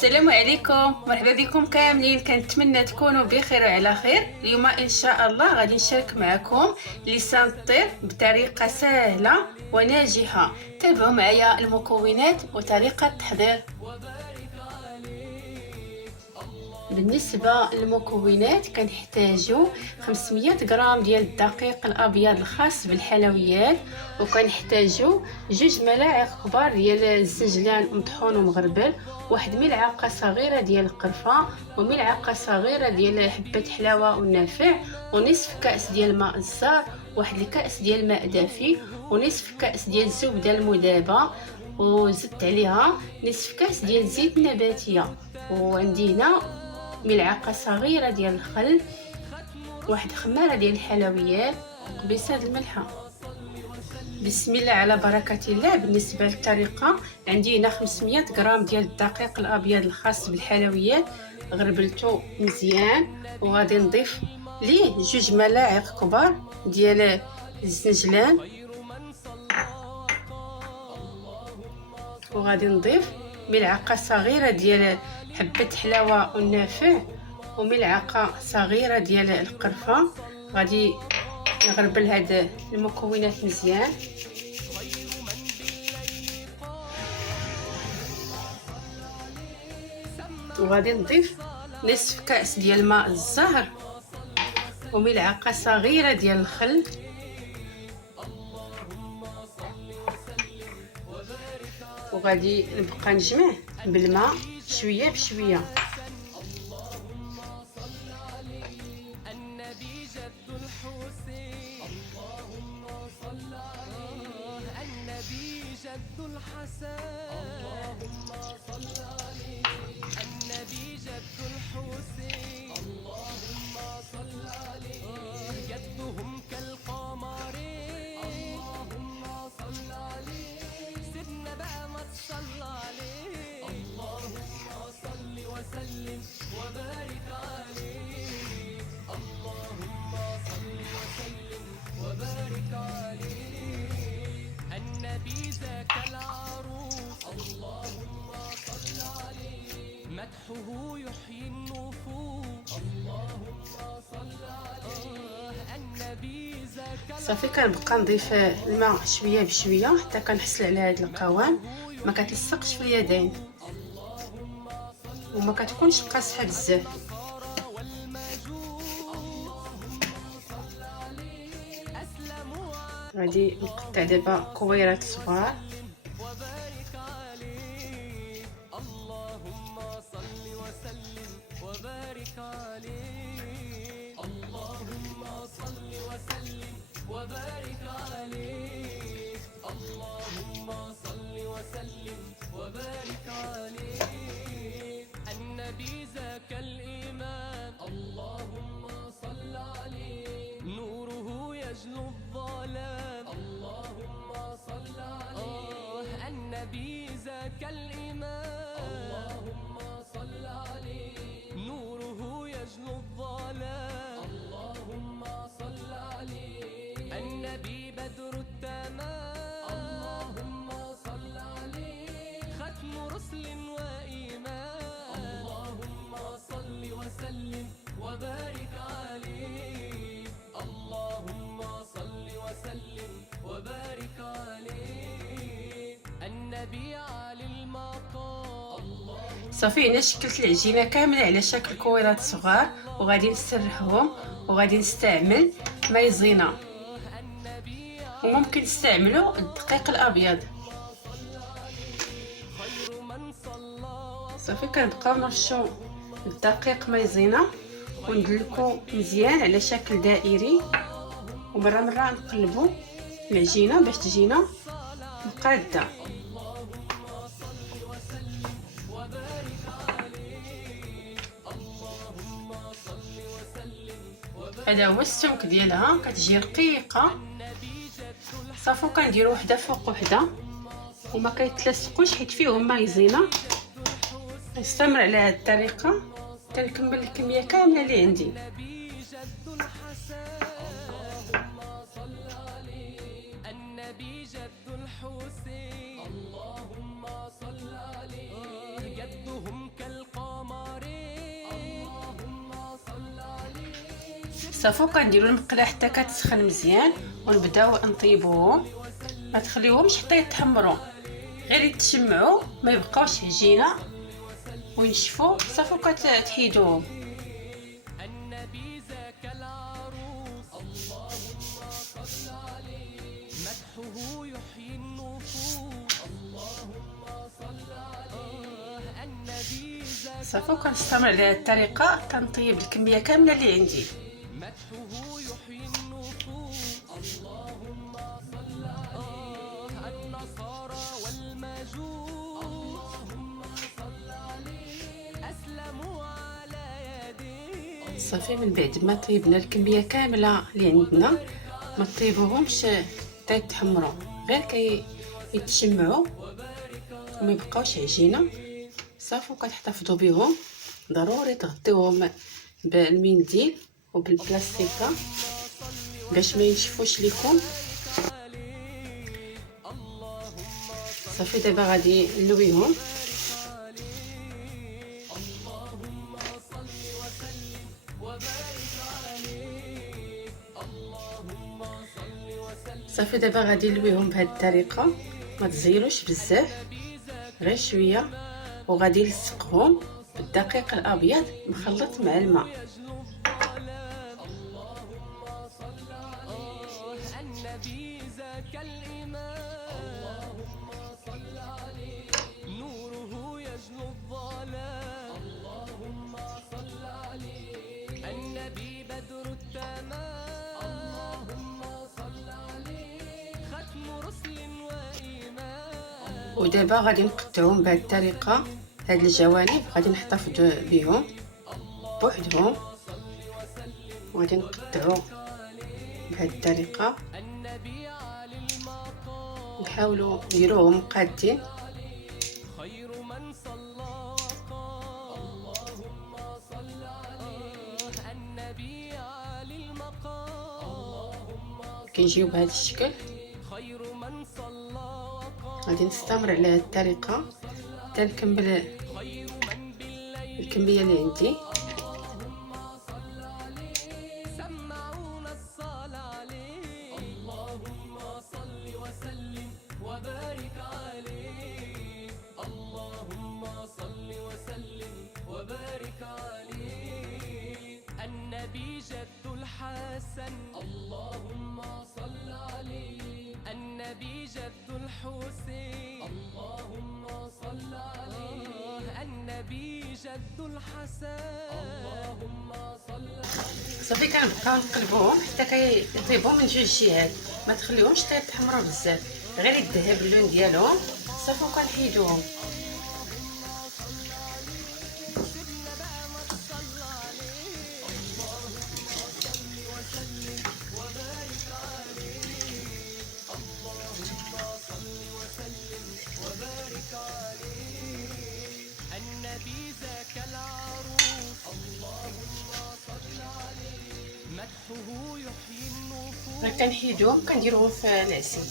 السلام عليكم، مرحبا بكم كاملين. كنتمنى تكونوا بخير وعلى خير. اليوم ان شاء الله غادي نشارك معكم لسان الطير بطريقه سهله وناجحه. تابعوا معايا المكونات وطريقه التحضير. بالنسبه للمكونات كنحتاجو 500 غرام ديال الدقيق الابيض الخاص بالحلويات، وكنحتاجو 2 ملاعق كبار ديال الزنجلان مطحون ومغربل، 1 ملعقه صغيره ديال القرفه، وملعقه صغيره ديال حبه حلاوه والنافع، ونصف كاس ديال ماء الزهر، 1 الكاس ديال ماء دافي، ونصف كاس ديال الزبده المذابه، وزدت عليها نصف كاس ديال الزيت النباتيه. وعندي هنا ملعقه صغيره ديال الخل، 1 خماره ديال الحلويات، قبيصه الملحه. بسم الله على بركه الله. بالنسبه للطريقه عندي هنا 500 غرام ديال الدقيق الابيض الخاص بالحلويات، غربلته مزيان، وغادي نضيف ليه 2 ملاعق كبار ديال الزنجلان، وغادي نضيف ملعقه صغيره ديال حبه حلاوه والنافع، وملعقه صغيره ديال القرفه. غادي نغربل هاد المكونات مزيان. وغادي نضيف نصف كاس ديال ماء الزهر، وملعقه صغيره ديال الخل، وغادي نبقى نجمع بالماء شويه بشويه. مدحه يحيي النفوس. اللهم صل عليه النبي ذاك. صافي كنبقى نضيف الماء شويه بشويه حتى كنحصل على هذا القوام، ما كتلصقش في اليدين وما كتكونش قاصحه بزاف. غادي نقطع دابا كويرات صغار. النبي ذاك الإمام. اللهم صل عليه. نوره يجلو الظلام. اللهم صل عليه. النبي ذاك الإمام. اللهم صل عليه. نوره يجلو الظلام. اللهم صل عليه. النبي بدر التمام. اللهم صل عليه. ختم رسل وإيمان. اللهم صل وسلم وبارك عليه. اللهم صل وسلم وبارك عليه. النبي على المقام. صافي هنا شكلت العجينه كامله على شكل كويرات صغار، وغادي نسرحهم، وغادي نستعمل مايزينا، وممكن تستعملوا الدقيق الابيض. صافي كنبقاو نرشوا الدقيق مايزينا وندلكو مزيان على شكل دائري، ومره مره نقلبوا العجينه باش تجينا مقاده. هذا هو السمك ديالها، كتجي رقيقه. صافي كنديروا وحده فوق وحده وما كيتلصقوش حيت فيهم مايزينا. نستمر على هذه الطريقه تنكمل الكميه كامله اللي عندي. النبي جد الحسين. اللهم صل عليه. جدهم كالقمر. صافو كنديروا المقله حتى كتسخن مزيان ونبداو نطيبوهم. ما تخليوهمش حتى يتحمروا، غير يتشمعوا ما يبقاوش عجينه وينشفوا. صافو كتحيدوهم. النبي زكى العروس اللهم صل عليه مدحه يحيي النفوس اللهم صل عليه النبي زكى صافو كنستمر على هذه الطريقه كنطيب الكميه كامله اللي عندي. مدحه يحيي النفوس اللهم صل عليه النصارى والمجوس اللهم صل عليه أسلموا على يديه صافي من بعد ما طيبنا الكميه كامله اللي عندنا ما طيبوهمش حتى يتحمروا، غير يتشمعوا وما يبقاوش عجينه. صافو كتحتفظوا بهم، ضروري تغطيوهم بالمنديل وبالبلاستيكه باش ما ينشفوش ليكم. صافي دابا غادي نلويهم. صافي دابا غادي نلويهم بهذه الطريقه، ما تزيروش بزاف، غير شويه، وغادي نلصقهم بالدقيق الابيض مخلط مع الماء. النبي زكى الإمام اللهم صل عليه نوره يجلو الظلام اللهم صل عليه النبي بدر التمام اللهم صل عليه ختم رسل وإيمان. ودابا غادي نقطعهم بهذه الطريقه. هاد الجوانب غادي نحتفظ بهم بوحدهم، وغادي نقطعو بهذه الطريقه. نحاولوا نديروهم قادين. خير من صلى وقال اللهم صل عليه النبي عالي المقام كيجيو بهذا الشكل. خير من صلى وقال غادي نستمر على هذه الطريقه حتى نكمل خير من بالليل الكميه اللي عندي. اللهم صل عليه سمعونا الصلاة عليه اللهم صل وسلم وبارك عليه اللهم صل وسلم وبارك عليه النبي جد الحسن اللهم صل عليه النبي جد الحسين اللهم صل عليه النبي جد الحسن اللهم صل عليه صافي كنبقاو نقلبوهم حتى كيطيبوا من جوج جهات، ما تخليوهمش حتى يتحمروا بزاف، غير يذهب اللون ديالهم. صافي كنحيدوهم. سيدنا بقى ما تصلى عليه اللهم صل وسلم وبارك عليه اللهم صل وسلم وبارك عليه النبي زكى العروس اللهم صل عليه مدحه يحيي النفوس كنحيدوهم كنديروهم في العسل.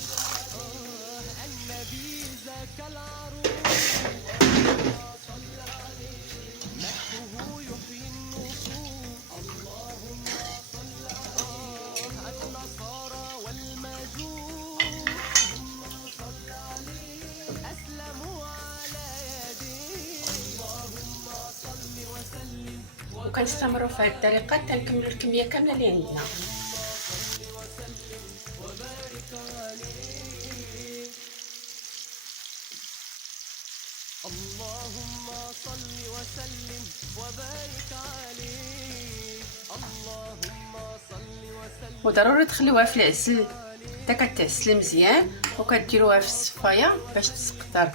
النبي زكى العروس اللهم صل عليه مدحه يحيي النفوس اللهم صل عليه النصارى والمجوس اللهم صل عليه أسلموا على يديه اللهم صل وسلم وكنستمروا في هذه الطريقه حتى نكملوا الكميه كامله اللي عندنا. وبارك عليه اللهم صل وسلم وبارك عليه اللهم صل وسلم وضروري تخليوها في العسل حتى كتعسل مزيان، وكديروها في الصفايه باش تسقطر.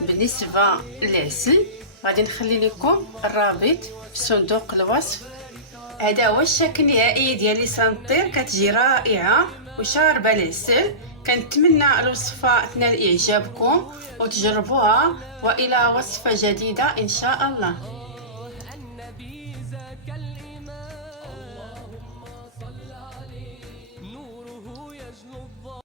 بالنسبه للعسل غادي نخلي لكم الرابط في صندوق الوصف. هذا هو الشكل النهائي ديال لسان الطير، كتجي رائعه وشاربه العسل. كنتمنى الوصفه تنال اعجابكم وتجربوها، والى وصفه جديده ان شاء الله.